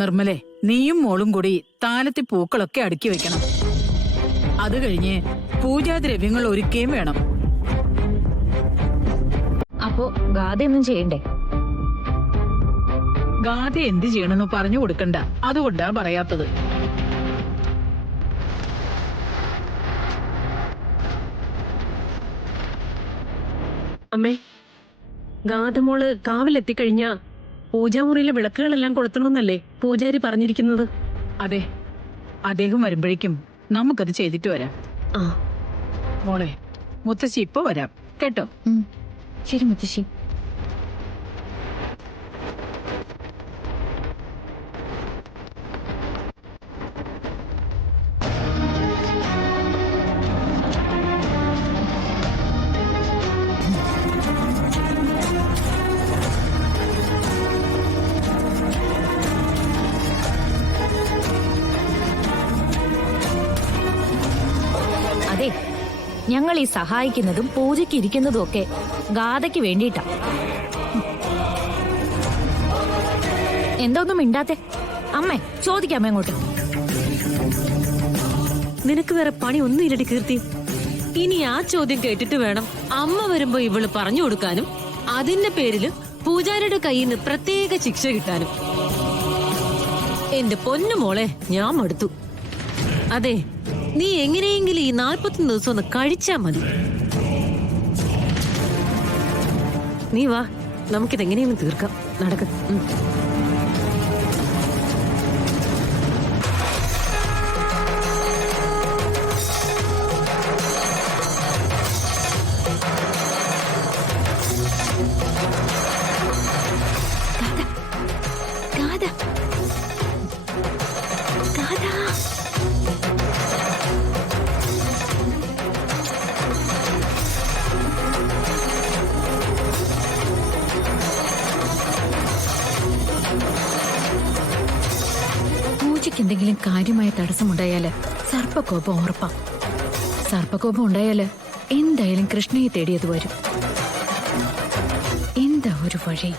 നിർമ്മലേ, നീയും മോളും കൂടി താലത്തി പൂക്കളൊക്കെ അടുക്കി വെക്കണം. അത് കഴിഞ്ഞ് പൂജാദ്രവ്യങ്ങൾ ഒരുക്കുകയും വേണം. അപ്പോ ഗാഥയൊന്നും ചെയ്യണ്ടേ? ഗാഥ എന്ത് ചെയ്യണമെന്ന് പറഞ്ഞു കൊടുക്കണ്ട, അതുകൊണ്ടാ പറയാത്തത്. അമ്മേ, ഗാഥമോള് കാവിലെത്തിക്കഴിഞ്ഞാ പൂജാമുറിയിലെ വിളക്കുകളെല്ലാം കൊളുത്തണമെന്നല്ലേ പൂജാരി പറഞ്ഞിരിക്കുന്നത്? അതെ, അദ്ദേഹം വരുമ്പോഴേക്കും നമുക്കത് ചെയ്തിട്ട് വരാം. ആ മോളെ, മുത്തശ്ശി ഇപ്പൊ വരാം കേട്ടോ. ശരി മുത്തശ്ശി. അതെ, ഞങ്ങൾ ഈ സഹായിക്കുന്നതും പൂജയ്ക്ക് ഇരിക്കുന്നതും ഒക്കെ ഗാഥയ്ക്ക് വേണ്ടിയിട്ടാ. എന്തോന്നും മിണ്ടാത്തെ? അമ്മേ, ചോദിക്കാമേ അങ്ങോട്ട്. നിനക്ക് വേറെ പണി ഒന്നും ഇല്ലടി കീർത്തി. ഇനി ആ ചോദ്യം കേട്ടിട്ട് വേണം അമ്മ വരുമ്പോ ഇവള് പറഞ്ഞു കൊടുക്കാനും അതിന്റെ പേരില് പൂജാരിയുടെ കയ്യിൽ നിന്ന് പ്രത്യേക ശിക്ഷ കിട്ടാനും. എന്റെ പൊന്നു മോളെ, ഞാൻ മടുത്തു. അതെ, നീ എങ്ങനെയെങ്കിലും ഈ 41 ദിവസം ഒന്ന് കഴിച്ചാ മതി. നീ വാ, നമുക്കിതെങ്ങനെയെങ്കിലും തീർക്കാം. നടക്ക. എന്തെങ്കിലും കാര്യമായ തടസ്സമുണ്ടായാല് സർപ്പകോപം ഉറപ്പാ. സർപ്പകോപം ഉണ്ടായാല് എന്തായാലും കൃഷ്ണയെ തേടിയത് വരും. എന്താ ഒരു വഴി?